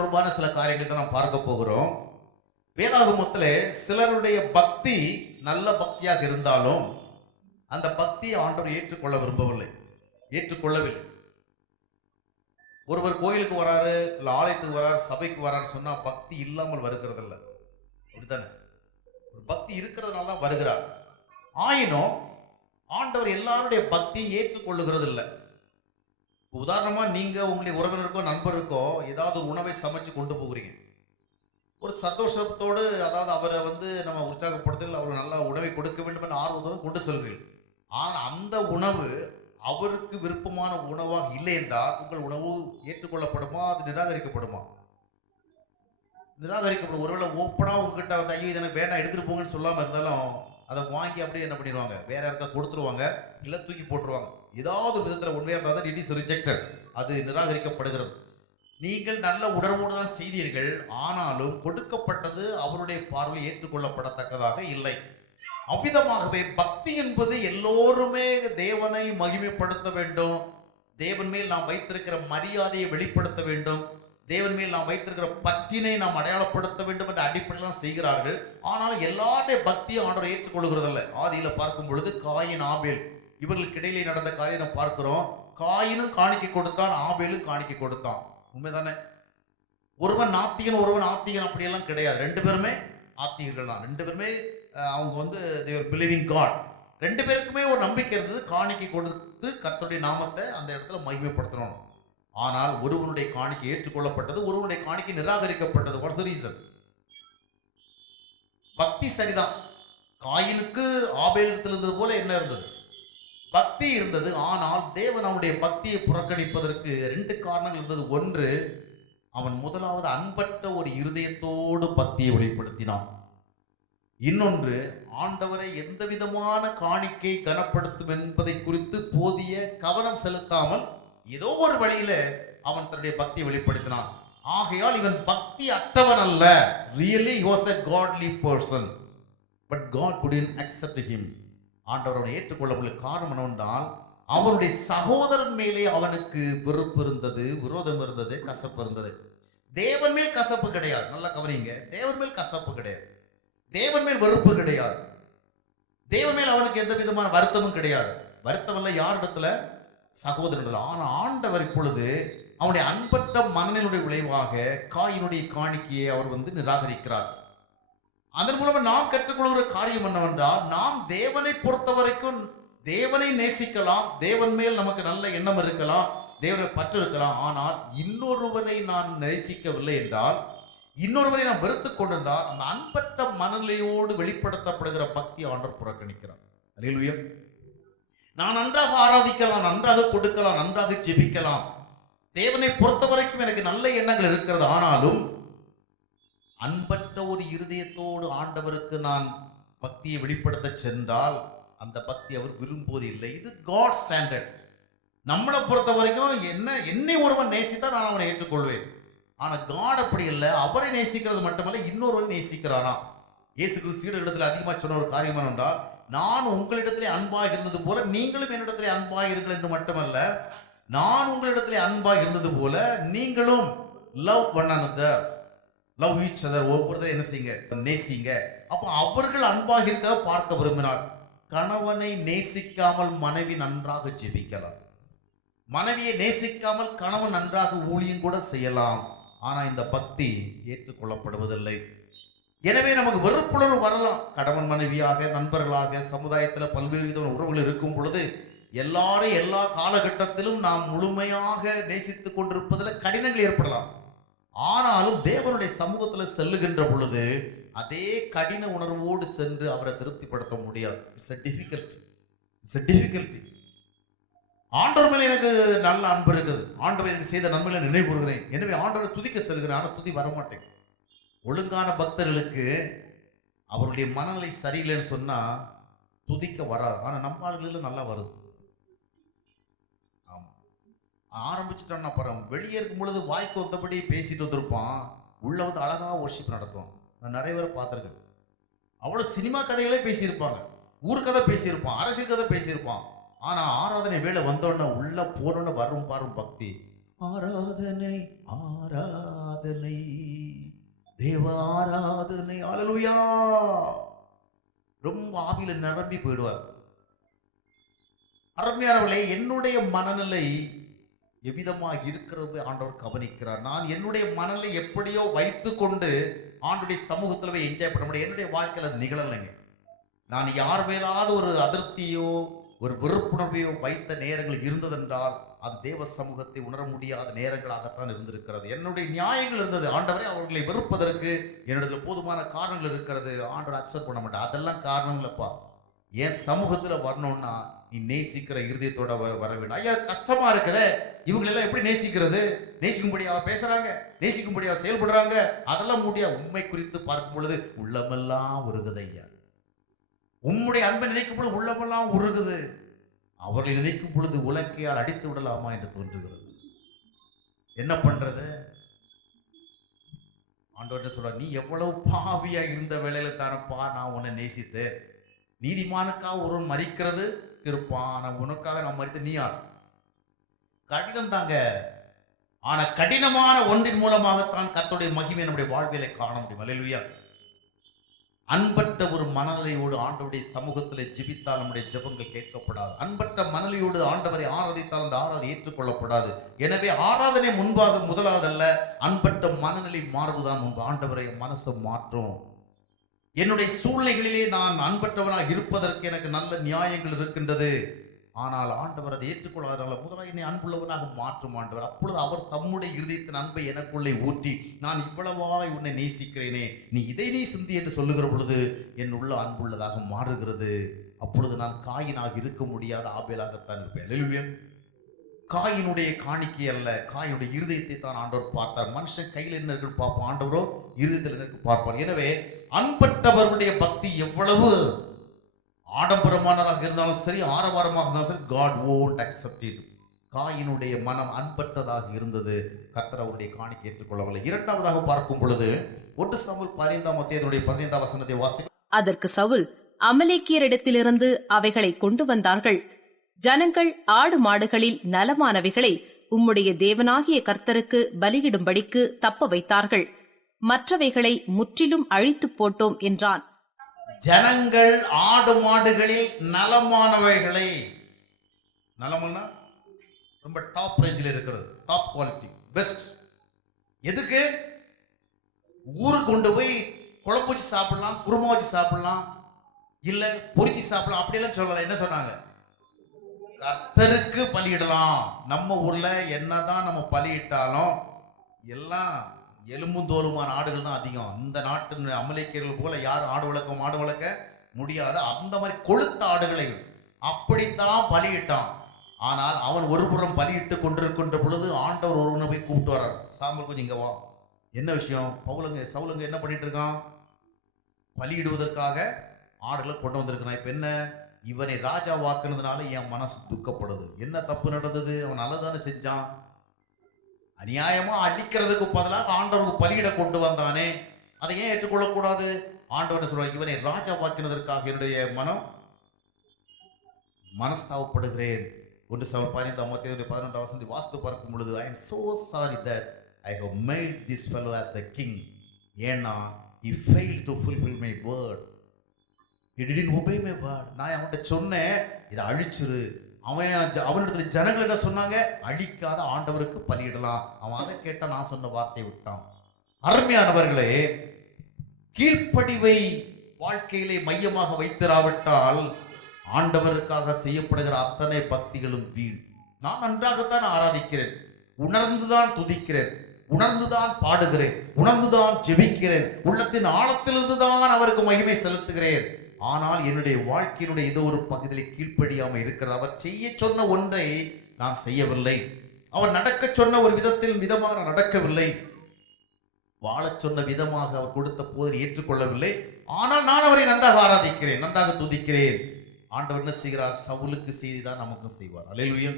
தொடர்பான சில காரியங்களை தான் நாம் பார்க்க போகிறோம். வேதாகமத்தில் சிலருடைய பக்தி நல்ல பக்தியாக இருந்தாலும் அந்த பக்தியை ஆண்டவர் ஏற்றுக்கொள்ள விரும்பவில்லை. ஏற்றுக்கொள்ளவில்லை. ஒருவர் கோயிலுக்கு வராரு இல்லை ஆலயத்துக்கு வராரு சபைக்கு வராருன்னு சொன்னால் பக்தி இல்லாமல் வருகிறது இல்லை அப்படித்தானே? ஒரு பக்தி இருக்கிறதுனால தான் வருகிறார். ஆயினும் ஆண்டவர் எல்லாருடைய பக்தியை ஏற்றுக்கொள்ளுகிறது இல்லை உதாரணமாக நீங்கள் உங்களுடைய உறவினருக்கோ நண்பருக்கோ ஏதாவது ஒரு உணவை சமைச்சு கொண்டு போகிறீங்க. ஒரு சந்தோஷத்தோடு அதாவது அவரை வந்து நம்ம உற்சாகப்படுத்தல் அவர் நல்ல உணவை கொடுக்க வேண்டும் என்ற ஆர்வத்தோடு கொண்டு செல்கிறீர்கள் ஆனால் அந்த உணவு அவருக்கு விருப்பமான உணவாக இல்லை என்றால் உங்கள் உணவு ஏற்றுக்கொள்ளப்படுமா? அது நிராகரிக்கப்படுமா? நிராகரிக்கப்படும். ஒருவேளை ஓப்பனாக உங்ககிட்ட வந்து ஐயோ இதனை வேண்டாம் எடுத்துட்டு போங்கன்னு சொல்லாமல் இருந்தாலும் அதை வாங்கி அப்படியே என்ன பண்ணிடுவாங்க? வேற யாருக்கா கொடுத்துருவாங்க? இல்லை தூக்கி போட்டுருவாங்க. ஏதாவது விதத்தில் உண்மையாக இருந்தால் இட் இஸ் ரிஜெக்டட் அது நிராகரிக்கப்படுகிறது. நீங்கள் நல்ல உணர்வோடு தான் செய்தீர்கள். ஆனாலும் கொடுக்கப்பட்டது அவருடைய பார்வை ஏற்றுக்கொள்ளப்படத்தக்கதாக இல்லை. அவ்விதமாகவே பக்தி என்பது எல்லோருமே தேவனை மகிமைப்படுத்த வேண்டும். தேவன் மேல் நாம் வைத்திருக்கிற மரியாதையை வெளிப்படுத்த வேண்டும். தேவன் மேல் நாம் வைத்திருக்கிற பற்றினை நாம் அடையாளப்படுத்த வேண்டும் என்ற அடிப்படையெல்லாம் செய்கிறார்கள். ஆனால் எல்லாருடைய பக்தியும் ஆண்டவர் ஏற்றுக்கொள்கிறதில்ல. ஆதியில் பார்க்கும் பொழுது காயின் ஆபேல். இவர்களுக்கு இடையிலே நடந்த காரியம் நாம் பார்க்கிறோம். காயினும் காணிக்க கொடுத்தான் ஆபேலும் காணிக்க கொடுத்தான். உண்மைதானே? ஒருவன் நாத்திகன் ஒருவன் ஆத்திகன் அப்படியெல்லாம் கிடையாது. ரெண்டு பேருமே ஆத்திகர்கள் தான். ரெண்டு பேருமே அவங்க வந்து தேவர் பிலீவிங் காட் ரெண்டு பேருக்குமே ஒரு நம்பிக்கை இருந்தது. காணிக்கை கொடுத்து கர்த்தருடைய நாமத்தை அந்த இடத்துல மகிமைப்படுத்தணும் ஆனால் ஒருவனுடைய காணிக்கை ஏற்றுக்கொள்ளப்பட்டது ஒருவனுடைய காணிக்கை நிராகரிக்கப்பட்டது. வாட்ஸ் ரீசன் பக்தி சரிதான். காயினுக்கு ஆபேலத்தில் இருந்தது போல என்ன இருந்தது? பக்தி இருந்தது ஆனால் தேவன் அவனுடைய பக்தியை புறக்கணிப்பதற்கு ரெண்டு காரணங்கள் இருந்தது. ஒன்று அவன் முதலாவது அன்பற்ற ஒரு இருதயத்தோடு பக்தியை வெளிப்படுத்தினான். இன்னொன்று ஆண்டவரை எந்த விதமான காணிக்கை கனப்படுத்தும் என்பதை குறித்து போதிய கவனம் செலுத்தாமல் ஏதோ ஒரு வழியில அவன் தன்னுடைய பக்தியை வெளிப்படுத்தினான். ஆகையால் இவன் பக்தி அற்றவன் அல்ல really was a godly person but God couldn't accept him ஆண்டவர் அவனை ஏற்றுக்கொள்ளக்கூடிய காரணம் என்னவென்றால் அவனுடைய சகோதரன் மேலே அவனுக்கு வெறுப்பு இருந்தது விரோதம் இருந்தது கசப்பு இருந்தது. தேவன் மேல் கசப்பு கிடையாது. நல்லா கவனிங்க. தேவன் மேல் கசப்பு கிடையாது. தேவன் மேல் வெறுப்பு கிடையாது. தேவன் மேல் அவனுக்கு எந்த விதமான வருத்தமும் கிடையாது. வருத்தம் இல்லை யார் இடத்துல சகோதரர்கள் ஆனால் ஆண்டவர் இப்பொழுது அவனுடைய அன்பற்ற மனநிலையுடைய விளைவாக காயினுடைய காணிக்கையை அவர் வந்து நிராகரிக்கிறார். அதன் மூலமாக நாம் கற்றுக்கொள்கிற காரியம் என்னவென்றால் நாம் தேவனை பொறுத்த வரைக்கும் தேவனை நேசிக்கலாம் தேவன் மேல் நமக்கு நல்ல எண்ணம் இருக்கலாம் தேவனை பற்று இருக்கலாம். ஆனால் இன்னொருவனை நான் நேசிக்கவில்லை என்றால் இன்னொருவரை நாம் வெறுத்து கொண்டிருந்தால் அந்த அன்பற்ற மனநிலையோடு வெளிப்படுத்தப்படுகிற பக்தி ஆண்டவர் புறக்கணிக்கிறார். அல்லேலூயா நான் நன்றாக ஆராதிக்கலாம் நன்றாக கொடுக்கலாம் நன்றாக ஜெபிக்கலாம். தேவனை பொறுத்த வரைக்கும் எனக்கு நல்ல எண்ணங்கள் இருக்கிறது. ஆனாலும் அன்பற்ற ஒரு இருதயத்தோடு ஆண்டவருக்கு நான் பக்தியை வெளிப்படுத்த சென்றால் அந்த பக்தி அவர் விரும்புவது இல்லை. இது காட் ஸ்டாண்டர்ட் நம்மளை பொறுத்த வரைக்கும் என்ன என்னை ஒருவன் நேசித்தால் நான் அவனை ஏற்றுக்கொள்வேன். ஆனால் காட் அப்படி இல்லை. அவரை நேசிக்கிறது மட்டுமல்ல இன்னொருவரை நேசிக்கிறானா? இயேசு கிறிஸ்து இடத்துல அதிகமாக சொன்ன ஒரு காரியம் என்னென்றால் நான் உங்களிடத்திலே அன்பாக இருந்தது போல நீங்களும் என்னிடத்திலே அன்பாக இருங்கள் என்று மட்டுமல்ல நான் உங்களிடத்திலே அன்பாக இருந்தது போல நீங்களும் love one love each other ஒவ்வொருத்தரும் என்ன செய்யுங்க? நேசிங்க. அப்போ அவர்கள் அன்பாக இருக்க பார்க்க விரும்பினார் கணவனை நேசிக்காமல் மனைவி நன்றாக ஜெபிக்கலாம். மனைவியை நேசிக்காமல் கணவன் நன்றாக ஊழியம் கூட செய்யலாம். ஆனால் இந்த பக்தி ஏற்றுக்கொள்ளப்படுவதில்லை. எனவே நமக்கு வெறுப்புணர்வு வரலாம். கணவன் மனைவியாக நண்பர்களாக சமுதாயத்தில் பல்வேறு விதமான உறவுகள் இருக்கும் பொழுது எல்லாரும் எல்லா காலகட்டத்திலும் நாம் முழுமையாக நேசித்துக் கொண்டிருப்பதில் கடினங்கள் ஏற்படலாம். ஆனாலும் தேவனுடைய சமூகத்தில் செல்லுகின்ற பொழுது அதே கடின உணர்வோடு சென்று அவரை திருப்திப்படுத்த முடியாது. It's a difficult it's a ஆண்டவர் மேலே எனக்கு நல்ல அன்பு இருக்குது. ஆண்டவர் எனக்கு செய்த நன்மைகளை நினைவு கூறுகிறேன் எனவே ஆண்டவரை துதிக்க செல்கிறேன். ஆனால் துதி வரமாட்டேன். ஒழுங்கான பக்தர்களுக்கு அவருடைய மனநிலை சரியில்லைன்னு சொன்னால் துதிக்க வராது. ஆனால் நம்ம ஆளுகளில் நல்லா வருது. ஆமாம் ஆரம்பிச்சிட்டோம்னா பரம் வெளியே இருக்கும் பொழுது வாய்க்கு வந்தபடி பேசிட்டு வந்திருப்பான். உள்ள வந்து அழகாக ஒர்ஷிப் நடத்தும் நான் நிறைய பேரை பார்த்துருக்கேன். அவ்வளோ சினிமா கதைகளே பேசியிருப்பாங்க. ஊர் கதை பேசியிருப்பான் அரசியல் கதை பேசியிருப்பான். ஆனால் ஆராதனை வேலை வந்தோடனே உள்ள போனோன்னு வரும் பாரும் பக்தி. ஆராதனை ஆராதனை. தேவ ஆராதனை அலலுயா ரொம்ப ஆவியில நிரம்பி போயிடுவார். அருமையானவர்களே என்னுடைய மனநிலை எவ்விதமாக இருக்கிறது ஆண்டவர் கவனிக்கிறார். நான் என்னுடைய மனநிலை எப்படியோ வைத்துக்கொண்டு ஆண்டுடைய சமூகத்தில் போய் என்ஜாய் பண்ண முடியும். என்னுடைய வாழ்க்கையில் அது நிகழலைங்க. நான் யார் மேலாவது ஒரு அதிருப்தியோ ஒரு வெறுப்புணர்வையோ வைத்த நேரங்கள் இருந்ததென்றால் அது தேவ சமூகத்தை உணர முடியாத நேரங்களாகத்தான் இருந்திருக்கிறது. என்னுடைய நியாயங்கள் இருந்தது. ஆண்டவரை அவர்களை வெறுப்பதற்கு என்னிடத்தில் போதுமான காரணங்கள் இருக்கிறது. ஆண்டவர் அக்செப்ட் பண்ண மாட்டேன் அதெல்லாம் காரணங்களப்பா. என் சமூகத்தில் வரணும்னா நீ நேசிக்கிற இருதயத்தோட வர வர வேண்டும். ஐயா கஷ்டமா இருக்குதே. இவங்களெல்லாம் எப்படி நேசிக்கிறது? நேசிக்கும்படியாக பேசுறாங்க. நேசிக்கும்படியாக செயல்படுறாங்க. அதெல்லாம் முடியாது உண்மை குறித்து பார்க்கும் பொழுது உள்ளமெல்லாம் உருகுது ஐயா. உம்முடைய அன்பை நினைக்கும் பொழுது உள்ளமெல்லாம் உருகுது. அவர்களை நினைக்கும் பொழுது உலக்கையால் அடித்து விடலாமா என்று தோன்றுகிறது. என்ன பண்றது? ஆண்டோட்ட சொல்ற நீ எவ்வளவு பாவியா இருந்த வேலையில தானப்பா நான் உன்னை நேசித்தேன். நீதிமானுக்காக ஒருவன் மறிக்கிறது இருப்பான் நான் உனக்காக நான் மறித்த நீ யார்? கடினம் தாங்க. ஆனா கடினமான ஒன்றின் மூலமாகத்தான் கத்தோடைய மகிமை நம்முடைய வாழ்வியலை காண முடியும். அல்லேலூயா அன்பற்ற ஒரு மனநிலையோடு ஆண்டவருடைய சமூகத்தில் ஜெபித்தால் நம்முடைய ஜெபங்கள் கேட்கப்படாது. அன்பற்ற மனநிலையோடு ஆண்டவரை ஆராதித்தால் அந்த ஆராதனை ஏற்றுக்கொள்ளப்படாது. எனவே ஆராதனை முன்பாக முதலாவதல்ல அன்பற்ற மனநிலை மாறுவதுதான் முன்பு. ஆண்டவரை மனசு மாற்றும். என்னுடைய சூழ்நிலைகளிலே நான் அன்பற்றவனாக இருப்பதற்கு எனக்கு நல்ல நியாயங்கள் இருக்கின்றது. ஆனால் ஆண்டவர் அதை ஏற்றுக்கொள்ளாதனால முதலாக என்னை அன்புள்ளவனாக மாற்றும் ஆண்டவர். அப்பொழுது அவர் தம்முடைய இருதயத்தின் அன்பை எனக்குள்ளே ஊற்றி நான் இவ்வளவாய் உன்னை நேசிக்கிறேனே நீ இதை நீ சிந்தி என்று சொல்லுகிற பொழுது என் உள்ள அன்புள்ளதாக மாறுகிறது. அப்பொழுது நான் காயினாக இருக்க முடியாத ஆபேலாகத்தான் இருப்பேன். எழுவியம் காயினுடைய காணிக்கை அல்ல காயினுடைய இருதயத்தை தான் ஆண்டவர் பார்த்தார். மனுஷன் கையில் என்ன இருக்குன்னு பார்ப்பான் ஆண்டவரோ இருதயத்தில் என்ன பார்ப்பார். எனவே அன்பற்றவர்களுடைய பக்தி எவ்வளவு? ஆடம்பரமானதாக இருந்தாலும் சரி ஆரவாரமாக இருந்தாலும் சரி காட் ஓன்ட் அக்செப்ட் இட் காயினுடைய மனம் அன்பற்றதாக இருந்தது. கர்த்தர் அவருடைய காணிக்கை ஏற்றுக்கொள்ளவில்லை. இரண்டாவதாக பார்க்கும் பொழுது ஒன்று சவுல் பதினைந்தாம் அத்தியாயத்தினுடைய பதினைந்தாம் வசனத்தை வாசி அதற்கு சவுல் அமலேக்கியரிடத்திலிருந்து அவைகளை கொண்டு வந்தார்கள். ஜனங்கள் ஆடு மாடுகளில் நலமானவைகளை உம்முடைய தேவனாகிய கர்த்தருக்கு பலியிடும்படிக்கு தப்ப வைத்தார்கள். மற்றவைகளை முற்றிலும் அழித்துப் போட்டோம் என்றான். ஜனங்கள் ஆடு மாடுகளில் நலமானவைகளை நலமன்னா ரொம்ப டாப் ரேஞ்சில் இருக்கிறது டாப் குவாலிட்டி பெஸ்ட் எதுக்கு? ஊருக்கு கொண்டு போய் குழம்பு வச்சு சாப்பிடலாம் குருமா வச்சு சாப்பிடலாம் இல்லை பொறிச்சு சாப்பிடலாம் அப்படியெல்லாம் சொல்லலாம் என்ன சொன்னாங்க? கர்த்தருக்கு பலியிடலாம். நம்ம ஊரில் என்னதான் நம்ம பலியிட்டாலும் எல்லாம் எலும்பும் தோலுமான ஆடுகள் தான் அதிகம். இந்த நாட்டு அமலேக்கியர்கள் போல யாரும் ஆடு வளர்க்க மாடு வளர்க்க முடியாது அந்த மாதிரி கொளுத்த ஆடுகளை அப்படித்தான் பலியிட்டான். ஆனால் அவன் ஒரு புறம் பலியிட்டு கொண்டிருக்கின்ற பொழுது ஆண்டவர் ஒருவனை போய் கூப்பிட்டு வர்றார். சாம்பல் கொஞ்சம் இங்கே வா. என்ன விஷயம்? பவுலங்க சவுலங்க என்ன பண்ணிட்டு இருக்கான்? பலியிடுவதற்காக ஆடுகளை கொண்டு வந்திருக்கிறான். இப்போ என்ன? இவனை ராஜா வாக்குனதுனால என் மனசு துக்கப்படுது. என்ன தப்பு நடந்தது? அவன் நல்லதானே செஞ்சான். அநியாயமா அழிக்கிறதுக்கு பதிலாக ஆண்டவருக்கு பலியிட கொண்டு வந்தானே? அதை ஏன் ஏற்றுக்கொள்ளக்கூடாது? ஆண்டவர் சொல்றார் இவனை ராஜா வாக்கினதற்காக என்னுடைய மனம் மனஸ்தாவப்படுகிறேன் ஒன்று சவர் பதினைந்தாம் மத்திய பதினொன்றாம் வசந்தி வாஸ்து பார்க்கும் பொழுது I am so sorry that I have made this fellow as the king ஏன்னா he fail to fulfil my word he in obey my word. நான் அவன்கிட்ட சொன்னேன் இதை அழிச்சிரு. அவன் அவனிடத்துல ஜனங்கள் என்ன சொன்னாங்க? அழிக்காத ஆண்டவருக்கு பலியிடலாம். அவன் அதை கேட்ட நான் சொன்ன வார்த்தையை விட்டான். அருமையானவர்களே கீழ்ப்படிவை வாழ்க்கையிலே மையமாக வைத்திராவிட்டால் ஆண்டவருக்காக செய்யப்படுகிற அத்தனை பக்திகளும் வீண். நான் நன்றாகத்தான் ஆராதிக்கிறேன். உணர்ந்துதான் துதிக்கிறேன். உணர்ந்துதான் பாடுகிறேன். உணர்ந்துதான் ஜெபிக்கிறேன். உள்ளத்தின் ஆழத்திலிருந்து தான் அவருக்கு மகிமை செலுத்துகிறேன். ஆனால் என்னுடைய வாழ்க்கையினுடைய ஏதோ ஒரு பகுதியில் கீழ்ப்படியாமல் இருக்கிறது. அவர் செய்ய சொன்ன ஒன்றை நான் செய்யவில்லை. அவர் நடக்க சொன்ன ஒரு விதத்தில் விதமாக நான் நடக்கவில்லை. வாழச் சொன்ன விதமாக அவர் கொடுத்த போது ஏற்றுக்கொள்ளவில்லை. ஆனால் நான் அவரை நன்றாக ஆராதிக்கிறேன் நன்றாக துதிக்கிறேன். ஆண்டவர் என்ன செய்கிறார்? சவுலுக்கு செய்திதான் நமக்கும் செய்வார். அல்லேலூயா.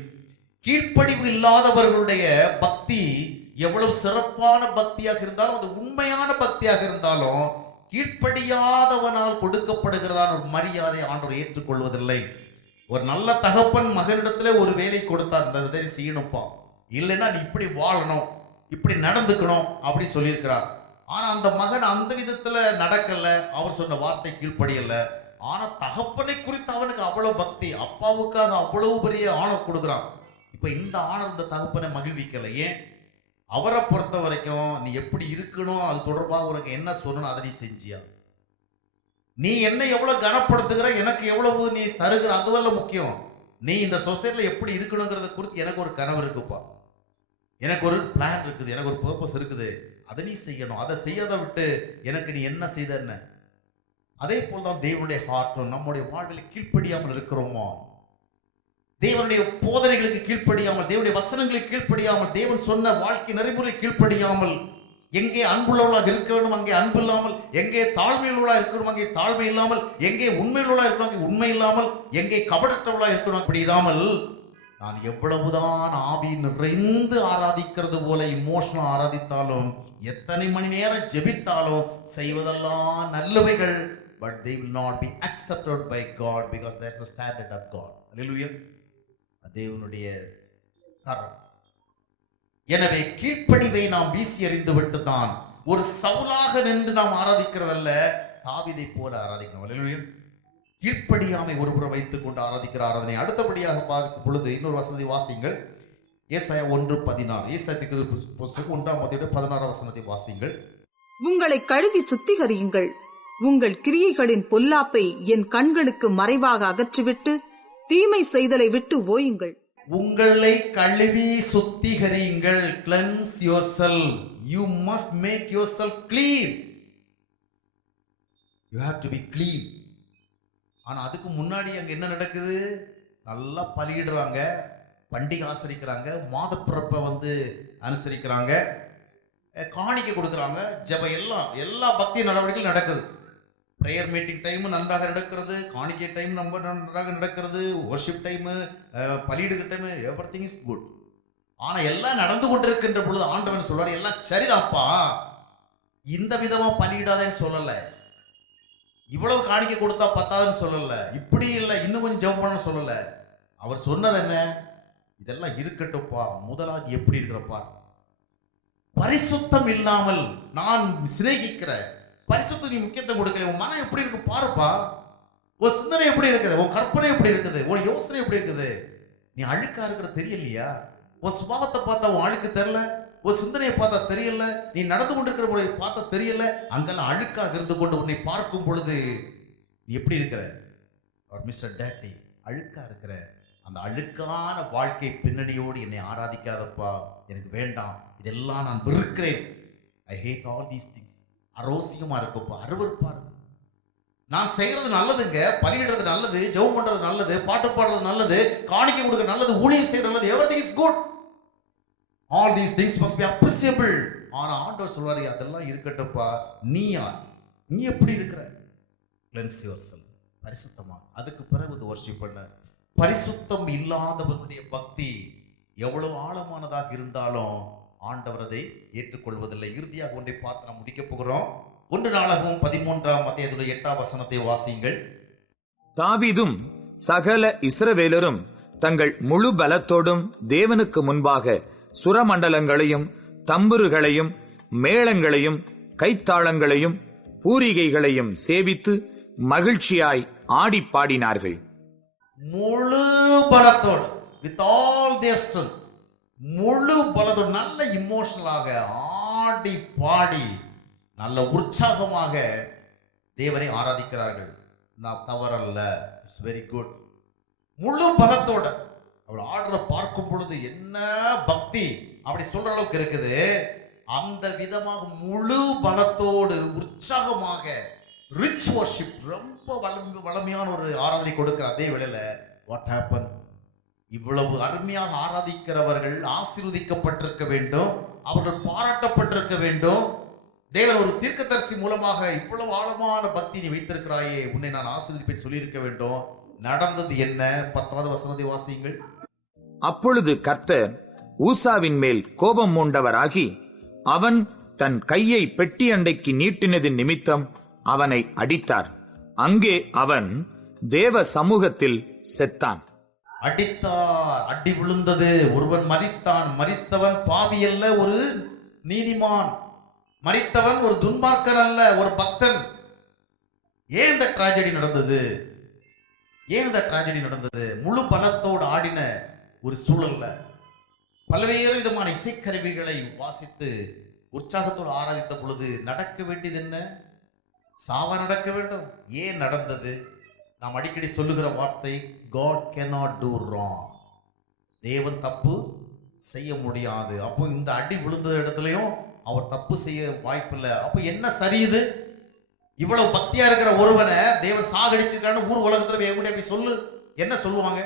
கீழ்ப்படிவு இல்லாதவர்களுடைய பக்தி எவ்வளவு சிறப்பான பக்தியாக இருந்தாலும் அது உண்மையான பக்தியாக இருந்தாலும் கீழ்ப்படியாதவனால் கொடுக்கப்படுகிறதான ஒரு மரியாதை ஆண்டவர் ஏற்றுக்கொள்வதில்லை. ஒரு நல்ல தகப்பன் மகனிடத்துல ஒரு வேலை கொடுத்தார். இந்த சீனுப்பா. இல்லைன்னா நீ இப்படி வாழணும் இப்படி நடந்துக்கணும் அப்படி சொல்லியிருக்கிறார். ஆனா அந்த மகன் அந்த விதத்துல நடக்கல. அவர் சொன்ன வார்த்தை கீழ்ப்படியல. ஆனா தகப்பனை குறித்து அவனுக்கு அவ்வளவு பக்தி அப்பாவுக்காக அவ்வளவு பெரிய ஆணர் கொடுக்குறான். இப்ப இந்த ஆணர் இந்த தகப்பனை மகிழ்விக்கல. ஏன்? அவரை பொறுத்த வரைக்கும் நீ எப்படி இருக்கணும் அது தொடர்பாக உனக்கு என்ன சொல்லணும் அதை நீ செஞ்சியா. நீ என்ன எவ்வளவு கனப்படுத்துகிற எனக்கு எவ்வளவு நீ தருகிற அதுவல்ல முக்கியம். நீ இந்த சொசைட்டில எப்படி இருக்கணுங்கிறத குறித்து எனக்கு ஒரு கனவு இருக்குப்பா. எனக்கு ஒரு பிளான் இருக்குது எனக்கு ஒரு பர்பஸ் இருக்குது. அதை நீ செய்யணும். அதை செய்யாத விட்டு எனக்கு நீ என்ன செய்த என்ன அதே போல் தான் தேவனுடைய ஹார்ட்டும் நம்முடைய வாழ்வில் கீழ்ப்படியாமல் இருக்கிறோமோ? தேவனுடைய போதனைகளுக்கு கீழ்ப்படியாமல் தேவனுடைய வசனங்களுக்கு கீழ்ப்படியாமல் தேவன் சொன்ன வாழ்க்கை நெறிமுறை கீழ்ப்படியாமல் எங்கே அன்புள்ளவர்களாக இருக்க வேண்டும் அங்கே அன்பு இல்லாமல் எங்கே தாழ்மையுள்ளவர்களாக இருக்கணும் அங்கே தாழ்மை இல்லாமல் எங்கே உண்மையுள்ளவர்களாக இருக்கணும் அங்கே உண்மை இல்லாமல் எங்கே கபடற்றவர்களாக இருக்கணும் அப்படி இல்லாமல் நான் எவ்வளவுதான் ஆவி நிறைந்து ஆராதிக்கிறது போல இமோஷனல் ஆராதித்தாலும் எத்தனை மணி நேரம் ஜெபித்தாலும் செய்வதெல்லாம் நல்லவைகள் but they will not be accepted by God because there's a standard of God Hallelujah. தேவனுடைய தரம் எனவே கீழ்ப்படிவை நாம் வீசி எறிந்து விட்டு தான் ஒரு சவுலாக நின்று நாம் ஆராதிக்கிறதல்ல தாவிதை போல ஆராதிக்கணும். கீழ்ப்படியாமை ஒருபுறம் வைத்துக் கொண்டு ஆராதிக்கிற ஆராதனை அடுத்தபடியாக பார்க்கும் பொழுது இன்னொரு வசதி வாசிங்கள் ஏசாயா ஒன்று பதினாறு ஏசாயத்துக்கு புஸ்தகம் ஒன்றாம் மதியோட பதினாறாம் வசனத்தை வாசிங்கள் உங்களை கழுவி சுத்திகரியுங்கள். உங்கள் கிரியைகளின் பொல்லாப்பை என் கண்களுக்கு மறைவாக அகற்றிவிட்டு தீமை செய்தலை விட்டு ஓயுங்கள். உங்களை கழுவி சுத்திகரியுங்கள். Cleanse yourself you must make yourself clean you have to be clean ஆனால் அதுக்கு முன்னாடி அங்கே என்ன நடக்குது? நல்லா பலியிடுறாங்க. பண்டிகை ஆசரிக்கிறாங்க. மாதப்பிறப்பை வந்து அனுசரிக்கிறாங்க. காணிக்க கொடுக்குறாங்க. ஜெப எல்லாம் எல்லா பக்தி நடவடிக்கைகளும் நடக்குது. ப்ரேயர் மீட்டிங் டைமும் நன்றாக நடக்கிறது காணிக்கை டைம் ரொம்ப நன்றாக நடக்கிறது ஒர்ஷிப் டைமு பலியிடுகிற time everything is good ஆனால் எல்லாம் நடந்து கொண்டிருக்கின்ற பொழுது ஆண்டவன் சொல்றார் எல்லாம் சரிதாப்பா இந்த விதமாக பலியிடாதேன்னு சொல்லலை. இவ்வளவு காணிக்கை கொடுத்தா பத்தாதுன்னு சொல்லலை. இப்படி இல்லை இன்னும் கொஞ்சம் ஜெபம் பண்ண சொல்லலை. அவர் சொன்னது என்ன? இதெல்லாம் இருக்கட்டும்ப்பா. முதலாக எப்படி இருக்கிறப்பா பரிசுத்தம் இல்லாமல் நான் சிநேகிக்கிறேன். பரிசுத்தம் நீ முக்கியத்துவம் கொடுக்கல. உன் மனம் எப்படி இருக்கு பாருப்பா. உன் சிந்தனை எப்படி இருக்குது? உன் கற்பனை எப்படி இருக்குது? உன் யோசனை எப்படி இருக்குது? நீ அழுக்கா இருக்கிற தெரியலையா? உன் சுபாவத்தை பார்த்தா உன் அழுக்கு தெரியல. உன் சிந்தனையை பார்த்தா தெரியல. நீ நடந்து கொண்டிருக்கிற முறையை பார்த்தா தெரியல. அங்கெல்லாம் அழுக்காக இருந்து கொண்டு உன்னை பார்க்கும் பொழுது நீ எப்படி இருக்கிற? மிஸ்டர் டேட்டி அழுக்கா இருக்கிற. அந்த அழுக்கான வாழ்க்கை பின்னணியோடு என்னை ஆராதிக்காதப்பா. எனக்கு வேண்டாம். இதெல்லாம் நான் வெறுக்கிறேன். I hate all these things அரோசியமா இருக்கும்ப்பா அருவருப்பா இருக்கும் நான் செய்யறது நல்லதுங்க பலியிடுறது நல்லது ஜெபம் பண்றது நல்லது பாட்டு பாடுறது நல்லது காணிக்கை கொடுக்க நல்லது ஊழியம் செய்யறது நல்லது everything is good all these things must be appreciable ஆனா ஆண்டவர் சொல்றாரு அதெல்லாம் இருக்கட்டும்ப்பா. நீ யார்? நீ எப்படி இருக்கிற? கிளென்ஸ் யுவர் செல் பரிசுத்தமா. அதுக்கு பிறகு இது வர்ஷிப் பண்ண. பரிசுத்தம் இல்லாதவனுடைய பக்தி எவ்வளவு ஆழமானதாக இருந்தாலும் ஆண்டவர் அதை ஏற்றுக்கொள்வதில்லை. இறுதியாக ஒன்றை பார்த்து நாம் முடிக்க போகிறோம். ஒன்று நாளாகவும் பதிமூன்றாம் மத்தியதுடைய எட்டாம் வசனத்தை வாசியுங்கள். தாவீதும் சகல இஸ்ரவேலரும் தங்கள் முழு பலத்தோடும் தேவனுக்கு முன்பாக சுரமண்டலங்களையும் தம்புருகளையும் மேளங்களையும் கைத்தாளங்களையும் பூரிகைகளையும் சேவித்து மகிழ்ச்சியாய் ஆடிப் பாடினார்கள் முழு பலத்தோடு வித் ஆல் தேர் ஸ்ட்ரென்த் முழு பலத்தோடு நல்ல இமோஷனலாக ஆடி பாடி நல்ல உற்சாகமாக தேவனை ஆராதிக்கிறார்கள். நான் தவறல்ல. இட்ஸ் வெரி குட் முழு பலத்தோட அவள் ஆடுற பார்க்கும் பொழுது என்ன பக்தி அப்படி சொல்ற அளவுக்கு இருக்குது. அந்த விதமாக முழு பலத்தோடு உற்சாகமாக ரிச் வர்ஷிப் ரொம்ப வளம் வளமையான ஒரு ஆராதனை கொடுக்குற அதே வேளையில் வாட் ஹேப்பன் இவ்வளவு அருமையாக ஆராதிக்கிறவர்கள் ஆசீர்வதிக்கப்பட்டிருக்க வேண்டும் அவர்கள் பாராட்டப்பட்டிருக்க வேண்டும். தேவன் ஒரு தீர்க்கதரிசி மூலமாக இவ்வளவு ஆழமான பக்தி நீ வைத்திருக்கிறாயே உன்னை நான் ஆசீர்வதிப்பேன் சொல்லியிருக்க வேண்டும். நடந்தது என்ன? பத்தாவது வசனத்தை வாசியுங்கள். அப்பொழுது கர்த்தர் ஊசாவின் மேல் கோபம் மூண்டவராகி அவன் தன் கையை பெட்டி அண்டைக்கு நீட்டினதின் நிமித்தம் அவனை அடித்தார். அங்கே அவன் தேவ சமூகத்தில் செத்தான். அடித்தார். அடி விழுந்தது. ஒருவன் மறித்தான் மறித்தவன் பாவி அல்ல ஒரு நீதிமான். மறித்தவன் ஒரு துன்மார்க்கன் அல்ல ஒரு பக்தன். ஏன் இந்த டிராஜடி நடந்தது? ஏன் இந்த டிராஜடி நடந்தது? முழு பலத்தோடு ஆடின ஒரு சூழல்ல பல்வேறு விதமான இசைக்கருவிகளை வாசித்து உற்சாகத்தோடு ஆராதித்த பொழுது நடக்க வேண்டியது என்ன? சாவ நடக்க வேண்டும். ஏன் நடந்தது? நாம் அடிக்கடி சொல்லுகிற வார்த்தை காட் கேனாட் டூ ராங் தேவன் தப்பு செய்ய முடியாது. அப்போ இந்த அடி விழுந்த இடத்துலையும் அவர் தப்பு செய்ய வாய்ப்பில்லை. அப்போ என்ன சரியுது இவ்வளவு பக்தியா இருக்கிற ஒருவனை தேவன் சாகடிச்சிருக்கான்னு ஊர் உலகத்துல என்கிட்ட போய் சொல்லு. என்ன சொல்லுவாங்க?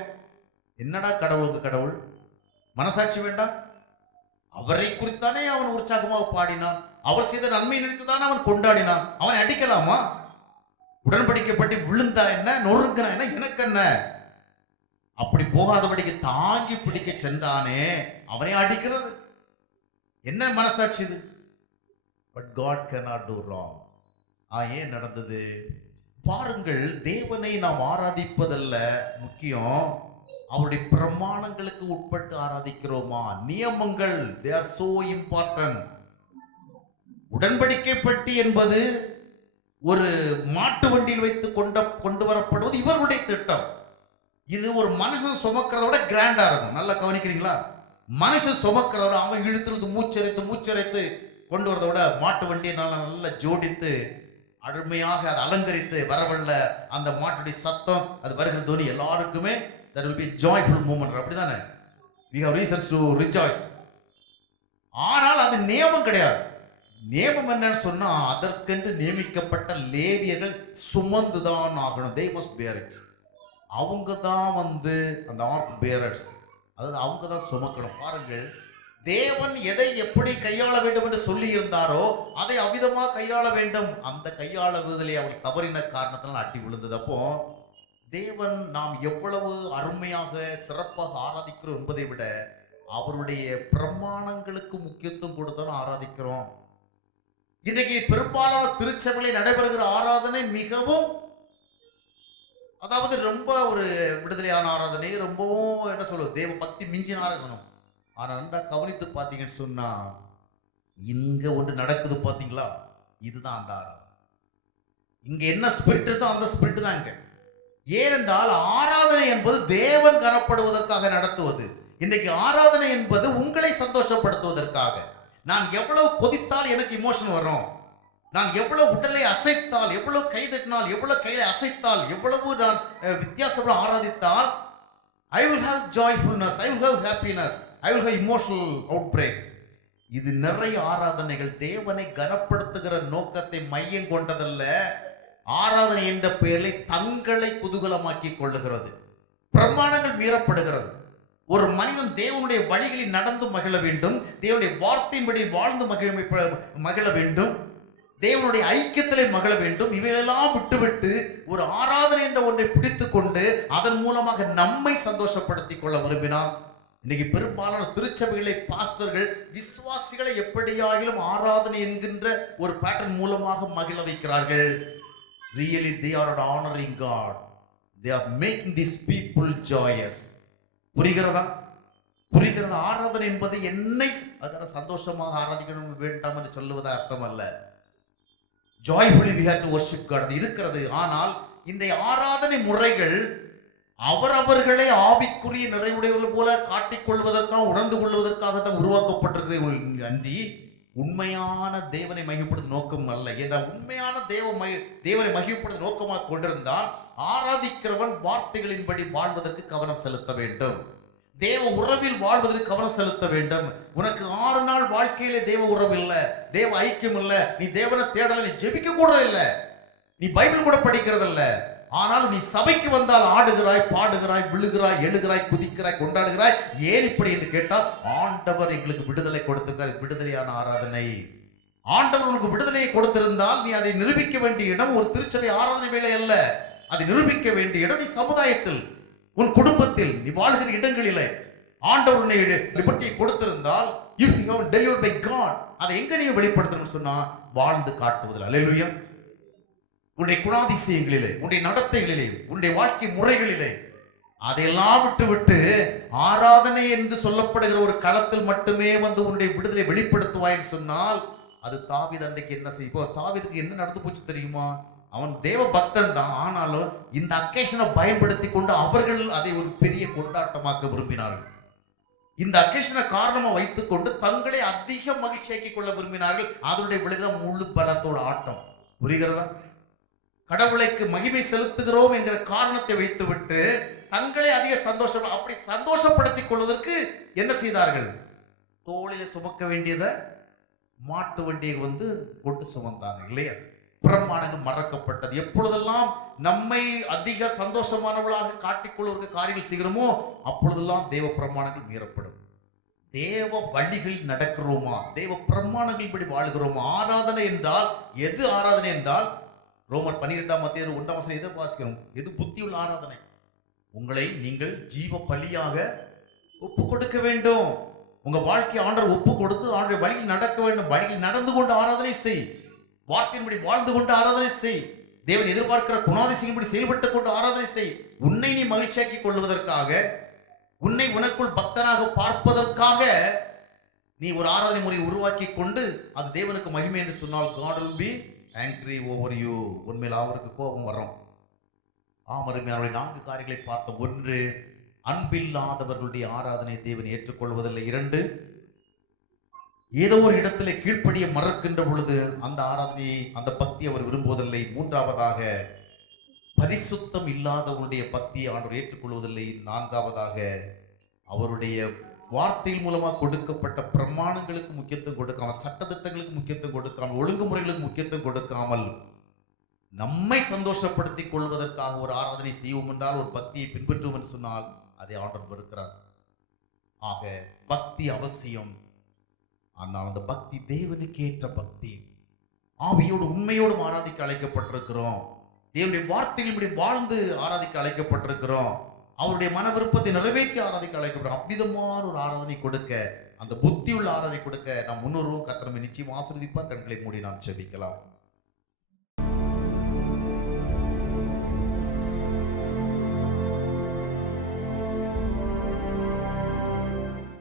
என்னடா கடவுளுக்கு கடவுள்? மனசாட்சி வேண்டாம். அவரை குறித்தானே அவன் உற்சாகமாக பாடினான். அவர் செய்த நன்மை நினைத்து தானே அவன் கொண்டாடினான். அவனை அடிக்கலாமா? உடன்படிக்கப்பட்டு விழுந்தா என்ன? நொறுங்கினா என்ன? எனக்கு என்ன? அப்படி போகாதபடிக்கு தாங்கி பிடிக்க சென்றானே அவனே அடிக்கிறது. என்ன மனசாட்சி இது? But God cannot do wrong ah ஏன் நடந்தது? பாருங்கள் தேவனை நாம் ஆராதிப்பதல்ல முக்கியம் அவருடைய பிரமாணங்களுக்கு உட்பட்டு ஆராதிக்கிறோமா? நியமங்கள் தே ஆர் சோ இம்பார்ட்டன்ட் உடன்படிக்கைப்பட்டி என்பது ஒரு மாட்டு வண்டியில் வைத்து கொண்ட கொண்டு வரப்படுவது இவர்களுடைய திட்டம். இது ஒரு மனுஷன் சுமக்கிறத விட கிராண்டா இருக்கும். நல்லா கவனிக்கிறீங்களா? மனுஷன் சுமக்கிறத விட அவன் இழுத்துறது மூச்சரைத்து மூச்சரைத்து கொண்டு வரதை விட மாட்டு வண்டியை நல்லா நல்லா ஜோடித்து அருமையாக அதை அலங்கரித்து வரவல்ல அந்த மாட்டுடைய சத்தம் அது வருகிற தோனி எல்லாருக்குமே that will be joyful moment அப்படிதானே? We have reasons to rejoice. ஆனால் அது நியமம் கிடையாது. நியமம் என்னன்னு சொன்னா அதற்கென்று நியமிக்கப்பட்ட லேவியர்கள் சுமந்து தான் ஆகணும். தே மஸ்ட் bear அவங்க தான் வந்து அந்த ஆர்க் பேரர்ஸ் அதாவது அவங்க தான் சுமக்கணும். பாருங்கள் தேவன் எதை எப்படி கையாள வேண்டும் என்று சொல்லி இருந்தாரோ அதை அவ்விதமாக கையாள வேண்டும். அந்த கையாளுவதிலே அவர் தவறின காரணத்தினால் அட்டி விழுந்தது. அப்போ தேவன் நாம் எவ்வளவு அருமையாக சிறப்பாக ஆராதிக்கிறோம் என்பதை விட அவருடைய பிரமாணங்களுக்கு முக்கியத்துவம் கொடுத்தாலும் ஆராதிக்கிறோம். இன்றைக்கு பெரும்பாலான திருச்சபையில் நடைபெறுகிற ஆராதனை மிகவும் அதாவது ரொம்ப ஒரு விடுதலையான ஆராதனை ரொம்பவும் என்ன சொல்லுவது தேவ பக்தி மிஞ்சின ஆராதனம் ஆனால் நன்றா கவனித்து பார்த்தீங்கன்னு சொன்னா இங்கே ஒன்று நடக்குது பார்த்தீங்களா? இதுதான் அந்த ஆராதனை. இங்கே என்ன ஸ்பிரிட் அந்த ஸ்பிரிட் தான் இங்கே. ஏனென்றால் ஆராதனை என்பது தேவன் கனப்படுவதற்காக நடத்துவது. இன்றைக்கு ஆராதனை என்பது உங்களை சந்தோஷப்படுத்துவதற்காக. நான் எவ்வளவு கொதித்தால் எனக்கு இமோஷன் வரும்? நான் எவ்வளவு உடலை அசைத்தால் எவ்வளவு கை தட்டினால் எவ்வளவு கையை அசைத்தால் எவ்வளவு நான் வித்தியாசம் ஆராதித்தால் I will have joyfulness I will have happiness I will have emotional outbreak இது நிறைய ஆராதனைகள். தேவனை கனப்படுத்துகிற நோக்கத்தை மையம் கொண்டதல்ல. ஆராதனை என்ற பெயரில் தங்களை குதூகலமாக்கி கொள்ளுகிறது. பிரமாணங்கள் மீறப்படுகிறது. ஒரு மனிதன் தேவனுடைய வழிகளில் நடந்து மகிழ வேண்டும். தேவனுடைய வார்த்தையின்படி வாழ்ந்து மகிழ மகிழ வேண்டும். தேவனுடைய ஐக்கியத்திலே மகிழ வேண்டும். இவைகளெல்லாம் விட்டுவிட்டு ஒரு ஆராதனை என்ற ஒன்றை பிடித்து கொண்டு அதன் மூலமாக நம்மை சந்தோஷப்படுத்திக் கொள்ள விரும்பினார். இன்னைக்கு பெரும்பாலான திருச்சபைகளை பாஸ்டர்கள் விசுவாசிகளை எப்படியாகிலும் ஆராதனை என்கின்ற ஒரு பேட்டர்ன் மூலமாக மகிழ வைக்கிறார்கள். Really they are honouring God they are making this people joyous புரிகிறதா? புரிகிறது ஆராதனை என்பது என்னை அதனால சந்தோஷமாக ஆராதிக்கணும் வேண்டாம் என்று சொல்லுவதா அர்த்தம் அல்ல joyfully we have to God இருக்கிறது. ஆனால் இன்றைய ஆராதனை முறைகள் அவரவர்களை ஆவிக்குரிய நிறைவுடையவர்கள் போல காட்டிக்கொள்வதற்காக உணர்ந்து கொள்வதற்காக தான் உருவாக்கப்பட்டிருக்கிறது அன்றி உண்மையான தேவனை மகிழ்ப்படுத்த நோக்கம் அல்ல. என்றால் உண்மையான தேவ மகி தேவனை மகிழ்ப்படுத்த நோக்கமாக கொண்டிருந்தால் ஆராதிக்கிறவன் வார்த்தைகளின்படி வாழ்வதற்கு கவனம் செலுத்த வேண்டும். தேவ உறவில் வாழ்வதற்கு கவனம் செலுத்த வேண்டும். உனக்கு ஆறு நாள் வாழ்க்கையிலே தேவ உறவு இல்லை தேவ ஐக்கியம் இல்லை நீ தேவனை தேடல நீ ஜெபிக்க கூட இல்லை நீ பைபிள் கூட படிக்கிறதில்ல. ஆனால் நீ சபைக்கு வந்தால் ஆடுகிறாய் பாடுகிறாய் விழுகிறாய் எழுகிறாய் குதிக்கிறாய் கொண்டாடுகிறாய். ஏன் இப்படி என்று கேட்டால் ஆண்டவர் எங்களுக்கு விடுதலை கொடுத்திருக்கார் விடுதலையான ஆராதனை. ஆண்டவர் உனக்கு விடுதலையை கொடுத்திருந்தால் நீ அதை நிரூபிக்க வேண்டிய இடம் ஒரு திருச்சபை ஆராதனை வேலை அல்ல. அதை நிரூபிக்க வேண்டிய இடம் நீ சமுதாயத்தில் உன் குடும்பத்தில் நீ வாழ்கிற இடங்களிலே. ஆண்டவர் உன்னை லிபர்ட்டியை கொடுத்திருந்தால் if you delivered by God அதை எங்க நீ வெளிப்படுத்தணும்னு சொன்னா வாழ்ந்து காட்டுவதில். அலையிலுயா உன்னுடைய குணாதிசயங்களிலே உன்னுடைய நடத்தைகளிலே உன்னுடைய வாழ்க்கை முறைகளிலே. அதையெல்லாம் விட்டு விட்டு ஆராதனை என்று சொல்லப்படுகிற ஒரு களத்தில் மட்டுமே வந்து உன்னுடைய விடுதலை வெளிப்படுத்துவாய்ன்னு சொன்னால் அது தாவித அன்றைக்கு என்ன செய்யும்? இப்போ தாவிதுக்கு என்ன நடந்து போச்சு தெரியுமா? அவன் தேவ பக்தன் தான். ஆனாலும் இந்த அக்கேஷனை பயன்படுத்தி கொண்டு அவர்கள் அதை ஒரு பெரிய கொண்டாட்டமாக்க விரும்பினார்கள். இந்த அக்கேஷனை காரணமா வைத்துக்கொண்டு தங்களை அதிக மகிழ்ச்சியாக்கி கொள்ள விரும்பினார்கள். அதனுடைய விளைவுதான் முழு பலத்தோட ஆட்டம். புரிகிறதா? கடவுளைக்கு மகிமை செலுத்துகிறோம் என்கிற காரணத்தை வைத்துவிட்டு தங்களை அதிக சந்தோஷம் அப்படி சந்தோஷப்படுத்திக் கொள்வதற்கு என்ன செய்தார்கள்? தோளில சுமக்க வேண்டியதை மாட்டு வண்டியை வந்து கொண்டு சுமந்தாங்க இல்லையா? பிரமாணங்கள் மறக்கப்பட்டது. எப்பொழுதெல்லாம் நம்மை அதிக சந்தோஷமானவர்களாக காட்டிக்கொள்வதற்கு காரியங்கள் செய்கிறோமோ அப்பொழுதெல்லாம் தேவ பிரமாணங்கள் மீறப்படும். தேவ வழிகளில் நடக்கிறோமா? தேவ பிரமாணங்கள் இப்படி வாழ்கிறோமா? ஆராதனை என்றால் எது ஆராதனை என்றால் ரோமர் பன்னிரெண்டாம் மத்திய ஒன்றாம் வசனம் எதை வாசிக்கிறோம்? எது புத்தியுள்ள ஆராதனை? உங்களை நீங்கள் ஜீவ பலியாக ஒப்பு கொடுக்க வேண்டும். உங்க வாழ்க்கை ஆண்டர் ஒப்பு கொடுத்து ஆண்டவர் வழியில் நடக்க வேண்டும். வழியில் நடந்து கொண்டு ஆராதனை செய். வார்த்தையின்படி வாழ்ந்து கொண்டு ஆராதனை செய். தேவன் எதிர்பார்க்கிற குணாதிசயம்படி செயல்பட்டு கொண்டு ஆராதனை செய். உன்னை நீ மகிழ்ச்சியாக்கி கொள்வதற்காக உன்னை உனக்குள் பக்தனாக பார்ப்பதற்காக நீ ஒரு ஆராதனை முறையை உருவாக்கி கொண்டு அது தேவனுக்கு மகிமை என்று சொன்னால் God will be angry over you உண்மையில் அவருக்கு கோபம் வரும். ஆமருமே அவருடைய நான்கு காரியங்களை பார்த்தோம் ஒன்று அன்பில்லாதவர்களுடைய ஆராதனை தேவன் ஏற்றுக்கொள்வதில்லை. இரண்டு ஏதோ ஒரு இடத்துல கீழ்ப்படிய மறக்கின்ற பொழுது அந்த ஆராதனையை அந்த பக்தி அவர் விரும்புவதில்லை. மூன்றாவதாக பரிசுத்தம் இல்லாதவருடைய பக்தியை ஆண்டவர் ஏற்றுக்கொள்வதில்லை. நான்காவதாக அவருடைய வார்த்தையின் மூலமாக கொடுக்கப்பட்ட பிரமாணங்களுக்கு முக்கியத்துவம் கொடுக்காமல் சட்டத்திட்டங்களுக்கு முக்கியத்துவம் கொடுக்காமல் ஒழுங்குமுறைகளுக்கு முக்கியத்துவம் கொடுக்காமல் நம்மை சந்தோஷப்படுத்திக் கொள்வதற்காக ஒரு ஆராதனை செய்வோம் என்றால் ஒரு பக்தியை பின்பற்றுவோம் என்று சொன்னால் அதை ஆண்டவர் வெறுக்கிறார். ஆக பக்தி அவசியம். ஆனால் அந்த பக்தி தேவனுக்கு ஏற்ற பக்தி. ஆவியோடு உண்மையோடும் ஆராதிக்க அழைக்கப்பட்டிருக்கிறோம். தேவனுடைய வார்த்தைகளின்படி வாழ்ந்து ஆராதிக்க அழைக்கப்பட்டிருக்கிறோம். அவருடைய மன விருப்பத்தை நிறைவேற்றி ஆராதிக்க அழைக்கப்படும். அவ்விதமான ஒரு ஆராதனை கொடுக்க அந்த புத்தி உள்ள ஆராதனை கொடுக்க நாம் முன்னோருவும் கட்டணமை நிச்சயம் ஆசிர்வதிப்பார். கண்களை மூடி நாம் செபிக்கலாம்